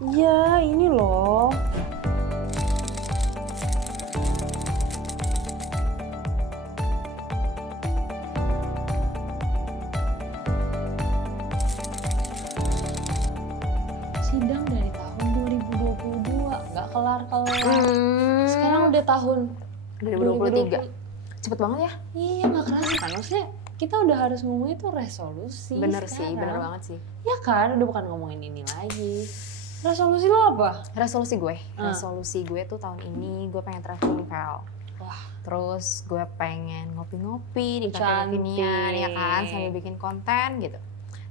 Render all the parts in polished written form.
Iya, ini loh. Sidang dari tahun 2022, nggak kelar-kelar. Sekarang udah tahun 2023. Cepet banget ya? Iya, nggak kerasa kan? Maksudnya kita udah harus ngomongin itu resolusi. Bener sekarang. sih, bener banget sih. Ya kan, udah bukan ngomongin ini lagi. Resolusi lo apa? Resolusi gue tuh tahun ini gue pengen traveling Vel. Wah, Terus gue pengen ngopi-ngopi di Cantik. cafe-cafean ya kan, sambil bikin konten gitu.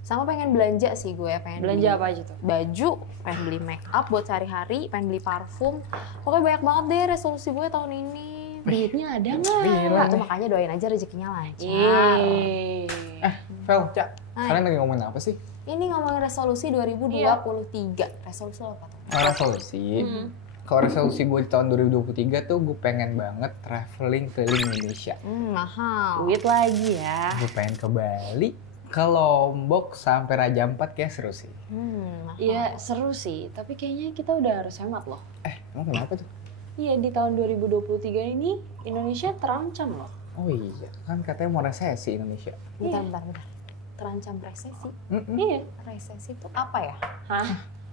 Sama pengen belanja sih gue, pengen belanja beli apa aja tuh? baju, pengen beli make up buat sehari-hari, pengen beli parfum. Pokoknya banyak banget deh resolusi gue tahun ini. Duitnya ada nggak? Gila. Nah, tuh makanya doain aja rezekinya lancar. Yeay. Vel, Cak, Hai. kalian lagi ngomongin apa sih? Ini ngomongin resolusi 2023. Resolusi lo apa tuh? Resolusi. Kalau resolusi gue di tahun 2023 tuh gue pengen banget traveling keliling Indonesia. Mahal. Duit lagi ya. Gue pengen ke Bali, ke Lombok, sampai Raja Ampat, kayak seru sih. Mahal. Iya seru sih, tapi kayaknya kita udah harus hemat loh. Emang kenapa tuh? Iya, di tahun 2023 ini Indonesia terancam loh. Oh iya, kan katanya mau resesi Indonesia. Bentar. Terancam resesi. Iya. Resesi itu apa ya? Hah?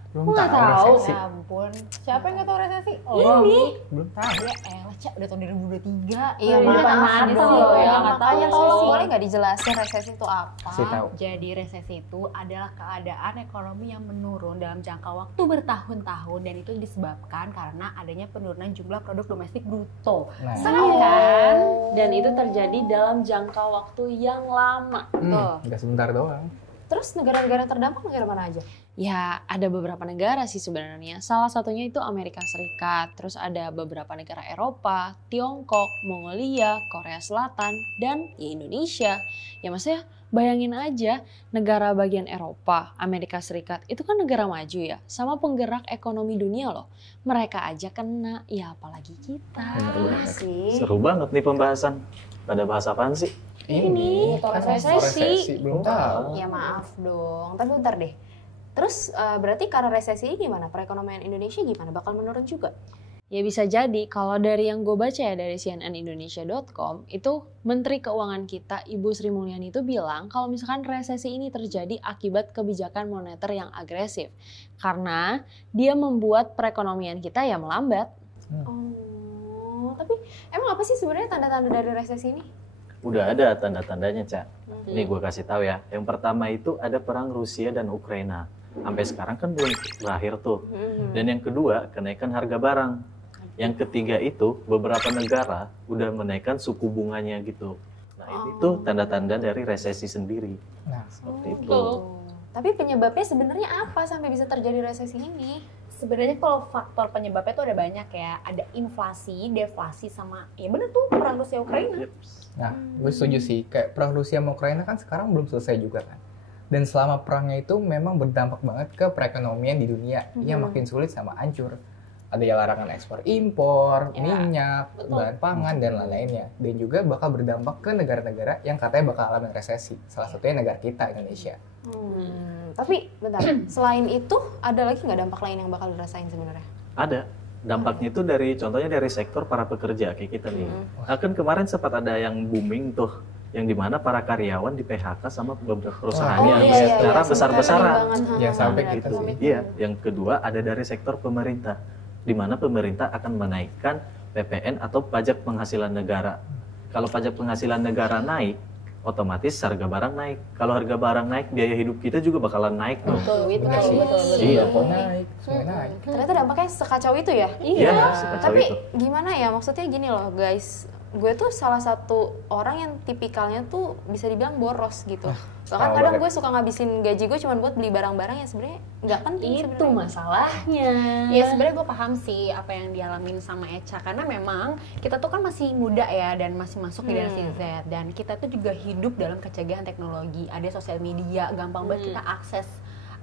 Belum Gua nggak tahu tahu. resesi. Ya ampun. Siapa yang nggak tahu resesi? Ini. Belum tahu. Ya elah, Cak, udah tahun 2023. Iya, di depan mata dong. loh ya, nggak Makanya tahu tolong resesi. boleh nggak dijelasin resesi itu apa? Kasih tahu. Jadi resesi itu adalah keadaan ekonomi yang menurun dalam jangka waktu bertahun-tahun dan itu disebabkan karena adanya penurunan jumlah produk domestik bruto. Nah, Serem Iya. kan? Dan itu terjadi dalam jangka waktu yang lama. nggak sebentar doang. Terus negara-negara terdampak negara mana aja? Ya, ada beberapa negara sih sebenarnya. Salah satunya itu Amerika Serikat, terus ada beberapa negara Eropa, Tiongkok, Mongolia, Korea Selatan, dan ya Indonesia. Ya maksudnya bayangin aja negara bagian Eropa, Amerika Serikat, itu kan negara maju ya, sama penggerak ekonomi dunia loh. Mereka aja kena, ya apalagi kita. Bener-bener. Sih. Seru banget nih pembahasan. Pada bahas apaan sih? Ini, kan resesi. belum tahu. Ya maaf dong, tapi bentar deh. Terus berarti karena resesi ini gimana? Perekonomian Indonesia gimana? Bakal menurun juga? Ya bisa jadi, kalau dari yang gue baca ya dari cnnindonesia.com, itu Menteri Keuangan kita Ibu Sri Mulyani itu bilang kalau misalkan resesi ini terjadi akibat kebijakan moneter yang agresif. Karena dia membuat perekonomian kita ya melambat. Oh, tapi emang apa sih sebenarnya tanda-tanda dari resesi ini? Udah ada tanda-tandanya, Cak. Ini gue kasih tahu ya. Yang pertama itu ada perang Rusia dan Ukraina. Sampai sekarang kan belum berakhir tuh. Dan yang kedua, kenaikan harga barang. Yang ketiga itu, beberapa negara udah menaikkan suku bunganya gitu. Nah, itu tanda-tanda dari resesi sendiri. Nah, Seperti itu. betul. Tapi penyebabnya sebenarnya apa sampai bisa terjadi resesi ini? Sebenarnya kalau faktor penyebabnya tuh ada banyak ya. Ada inflasi, deflasi sama ya bener tuh perang Rusia Ukraina. Nah, gue setuju sih. Kayak perang Rusia sama Ukraina kan sekarang belum selesai juga kan. Dan selama perangnya itu memang berdampak banget ke perekonomian di dunia. Yang makin sulit sama hancur. Ada ya larangan ekspor impor, minyak, bahan pangan, dan lain-lainnya. Dan juga bakal berdampak ke negara-negara yang katanya bakal alami resesi. Salah satunya negara kita, Indonesia. Tapi bentar, selain itu ada lagi nggak dampak lain yang bakal dirasain sebenarnya? Ada. Dampaknya itu dari, contohnya dari sektor para pekerja kayak kita nih. Kan kemarin sempat ada yang booming tuh, yang dimana para karyawan di PHK sama beberapa perusahaan Oh, yang iya, secara sempat besar-besaran. ada banget. Ya, sampai kita Gitu. sih. Iya. Yang kedua ada dari sektor pemerintah, di mana pemerintah akan menaikkan PPN atau pajak penghasilan negara. Kalau pajak penghasilan negara naik, otomatis harga barang naik. Kalau harga barang naik, biaya hidup kita juga bakalan naik dong. Duit Bener naik. sih. Iya. Rokok naik, semua naik. Ternyata dampaknya sekacau itu ya? Iya, sekacau Tapi itu. gimana ya, maksudnya gini loh guys, gue tuh salah satu orang yang tipikalnya tuh bisa dibilang boros gitu. Bahkan sama kadang banget. gue suka ngabisin gaji gue cuma buat beli barang-barang yang sebenarnya nggak penting Itu sebenarnya. masalahnya. Ya sebenarnya gue paham sih apa yang dialamin sama Echa karena memang kita tuh kan masih muda ya dan masih masuk generasi Z dan kita tuh juga hidup dalam kecanggihan teknologi, ada sosial media, gampang banget kita akses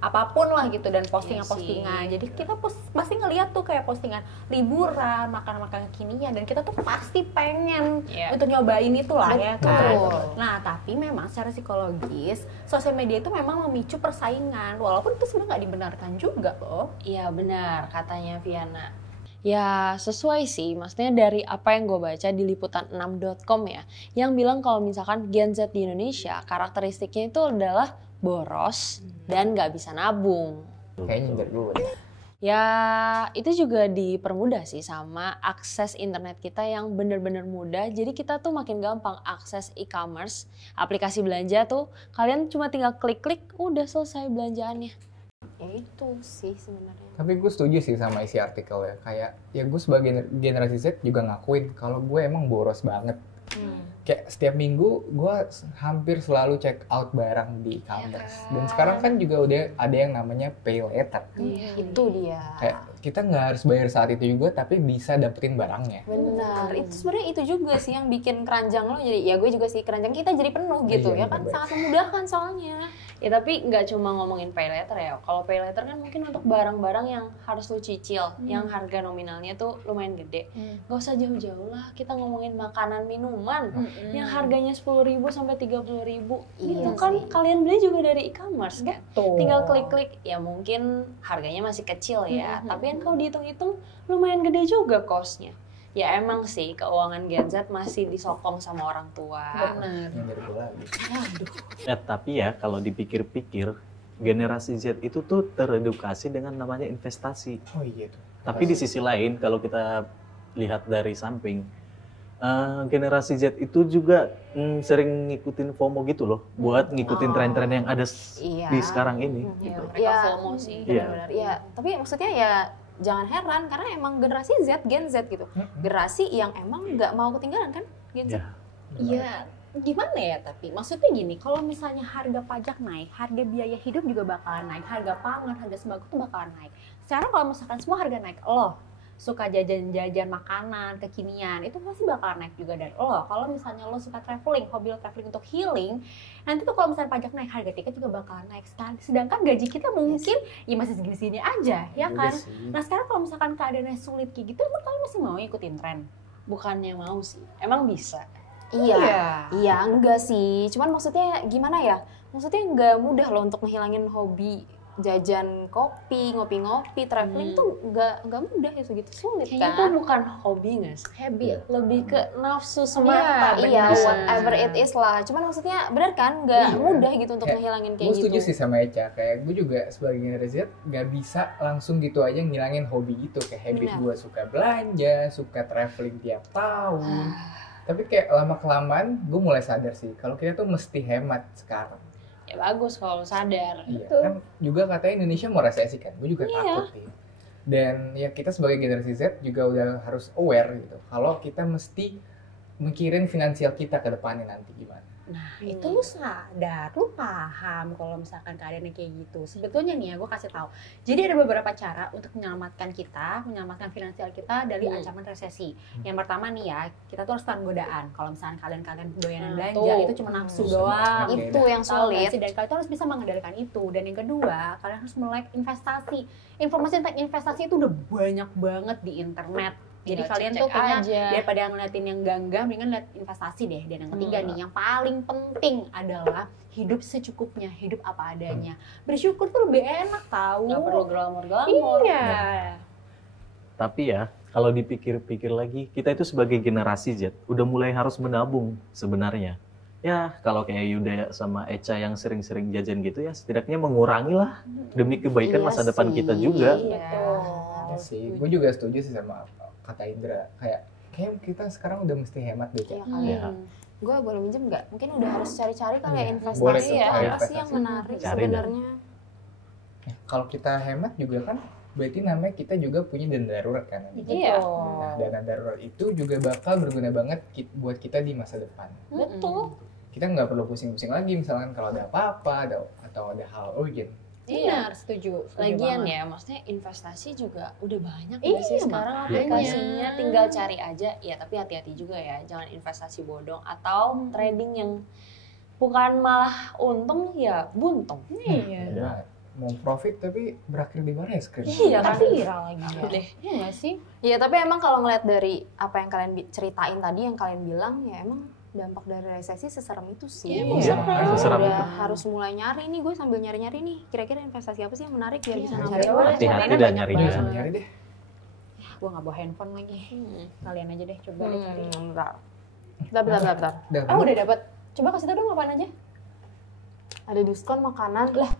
apapun lah gitu dan postingan-postingan. Iya sih. Jadi kita pasti ngeliat tuh kayak postingan liburan, makanan-makanan kekinian dan kita tuh pasti pengen Iya. untuk nyobain itu lah ya kan. Betul. Nah, tapi memang secara psikologis sosial media itu memang memicu persaingan walaupun itu sebenarnya nggak dibenarkan juga loh. Iya benar katanya Viana. Ya sesuai sih, maksudnya dari apa yang gue baca di liputan6.com ya, yang bilang kalau misalkan Gen Z di Indonesia karakteristiknya itu adalah boros dan nggak bisa nabung. Kayaknya nyindir dulu deh. Ya itu juga dipermudah sih sama akses internet kita yang bener-bener mudah. Jadi kita tuh makin gampang akses e-commerce, aplikasi belanja tuh kalian cuma tinggal klik-klik udah selesai belanjaannya. Ya itu sih sebenarnya. Tapi gue setuju sih sama isi artikel ya. Kayak ya gue sebagai generasi Z juga ngakuin kalau gue emang boros banget. Kayak setiap minggu gue hampir selalu check out barang di e-commerce. Dan sekarang kan juga udah ada yang namanya pay later. Itu dia. Kayak kita nggak harus bayar saat itu juga tapi bisa dapetin barangnya. Benar, itu sebenarnya itu juga sih yang bikin keranjang lo jadi, ya gue juga sih keranjang kita jadi penuh gitu Iya, ya kan, benar. sangat memudahkan soalnya. Ya tapi nggak cuma ngomongin pay later ya. Kalau pay later kan mungkin untuk barang-barang yang harus lu cicil, yang harga nominalnya tuh lumayan gede. Gak usah jauh-jauh lah, kita ngomongin makanan minuman yang harganya 10.000 sampai 30.000. Iya Itu kan sih. kalian beli juga dari e-commerce kan. Tuh. Tinggal klik-klik, ya mungkin harganya masih kecil ya, tapi kan kalau dihitung-hitung lumayan gede juga cost-nya. Ya emang sih keuangan Gen Z masih disokong sama orang tua. Benar. Nyindir gue lagi. Tapi ya kalau dipikir-pikir, generasi Z itu tuh teredukasi dengan namanya investasi. Oh iya tuh. Tapi di sisi lain, kalau kita lihat dari samping, generasi Z itu juga sering ngikutin FOMO gitu loh, buat ngikutin tren-tren yang ada Iya. di sekarang ini. Ya, Gitu. mereka Ya, FOMO sih. Iya. Benar-benar. Ya, tapi maksudnya ya jangan heran karena emang generasi Z, Gen Z gitu. Generasi yang emang nggak mau ketinggalan kan Gen Z. Ya. Iya, gimana ya tapi maksudnya gini, kalau misalnya harga pajak naik, harga biaya hidup juga bakalan naik, harga pangan, harga sembako tuh bakalan naik. Sekarang kalau misalkan semua harga naik, lo suka jajan-jajan makanan kekinian itu pasti bakalan naik juga. Dan lo kalau misalnya lo suka traveling, hobi lo traveling untuk healing, nanti tuh kalau misalnya pajak naik, harga tiket juga bakalan naik. Sedangkan gaji kita mungkin ya masih segini-segini aja ya Udah kan. sih. Nah sekarang kalau misalkan keadaannya sulit kayak gitu, emang kalian masih mau ikutin tren? Bukannya mau sih, emang bisa. Iya, enggak sih. Cuman maksudnya gimana ya? Maksudnya nggak mudah loh untuk ngehilangin hobi jajan kopi, ngopi-ngopi, traveling tuh nggak mudah ya segitu, sulit Kayaknya kan? tuh bukan hobi nggak sih? Habit. Lebih ke nafsu semata. Iya, bener. whatever it is lah. Cuman maksudnya bener kan, nggak Iya. mudah gitu untuk Kayak ngehilangin kayak Gue gitu. setuju sih sama Eca, kayak gue juga sebagai generasi Z gak bisa langsung gitu aja ngilangin hobi gitu. Kayak habit Benar. gue suka belanja, suka traveling tiap tahun. Tapi kayak lama-kelamaan gue mulai sadar sih kalau kita tuh mesti hemat sekarang. Ya bagus kalau lu sadar. Iya, kan juga katanya Indonesia mau resesi kan, gue juga takut sih. Dan ya kita sebagai generasi Z juga udah harus aware gitu, kalau kita mesti mikirin finansial kita ke depannya nanti gimana. Nah, itu lu sadar, lu paham kalau misalkan keadaannya kayak gitu. Sebetulnya nih ya, gue kasih tahu. Jadi ada beberapa cara untuk menyelamatkan kita, menyelamatkan finansial kita dari ancaman resesi. Yang pertama nih ya, kita tuh harus tahan godaan. Kalau misalkan kalian doyanan belanja, tuh. itu cuma nafsu Sama. doang. Oke, Itu yang Tahu nggak sulit. sih? Dan kalian tuh harus bisa mengendalikan itu. Dan yang kedua, kalian harus melek investasi. Informasi tentang investasi itu udah banyak banget di internet. Jadi Tinggal kalian cek-cek tuh kayaknya aja. daripada ngeliatin yang gangga, mendingan lihat investasi deh. Dan yang ketiga nih, yang paling penting adalah hidup secukupnya, hidup apa adanya. Bersyukur tuh lebih enak tahu. Nggak perlu glamor-glamor. Iya. Tapi ya, kalau dipikir-pikir lagi, kita itu sebagai generasi Z udah mulai harus menabung sebenarnya. Ya, kalau kayak Yuda sama Eca yang sering-sering jajan gitu ya, setidaknya mengurangi lah demi kebaikan Iya masa depan sih. kita juga. Ya sih, gue juga setuju sih sama kata Indra. Kayak kita sekarang udah mesti hemat deh, Cak. Iya kali. Iya. Gue boleh minjem nggak? Mungkin udah harus cari-cari kali ya Iya, investasi boleh ya. tuh, Apa cari sih yang investasi. menarik Cari dah. sebenarnya? Ya, kalau kita hemat juga kan berarti namanya kita juga punya dana darurat kan. Iya. Nah, dana darurat itu juga bakal berguna banget buat kita di masa depan. Betul. Kita nggak perlu pusing-pusing lagi misalkan kalau ada apa-apa atau ada hal urgent. Benar, setuju. Lagian banget. ya, maksudnya investasi juga udah banyak Iya, nggak sih sekarang makanya. aplikasinya, tinggal cari aja. Ya tapi hati-hati juga ya, jangan investasi bodong atau trading yang bukan malah untung ya buntung. Iya. Benar banget. mau profit tapi berakhir di mana ya skrip? Iya kan viral lagi ya. Deh. Iya nggak sih? Iya, tapi emang kalau ngeliat dari apa yang kalian ceritain tadi, yang kalian bilang, ya emang dampak dari resesi seserem itu sih. Iya, Iya, makanya. Seserem Udah itu. harus mulai nyari nih, gue sambil nyari-nyari nih, kira-kira investasi apa sih yang menarik biar bisa Iya, nambah. cari aja. Hati-hati Caranya dah banyak nyarinya. Iya, banget. sambil nyari deh. Gue nggak bawa handphone lagi. Kalian aja deh coba deh cari. Bentar. Udah, Udah dapat. Coba kasih tau dong apaan aja. Ada diskon makanan lah.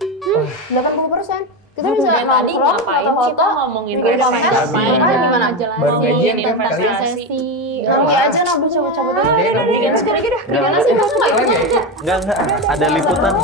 80%. Kita Aduh, bisa dari tadi nongkrong, ngapain foto-foto. kita ngomongin Minggu depan investasi? ngapain? Kalian gimana? Baru gajian kan investasi. kalian. Nanti aja nabung cabut-cabut aja. Nanti nabung. Bikin sekali gitu. Enggak, Gimana sih? Kamu nggak Kalian ikut? nggak ikut? Enggak, ada liputan.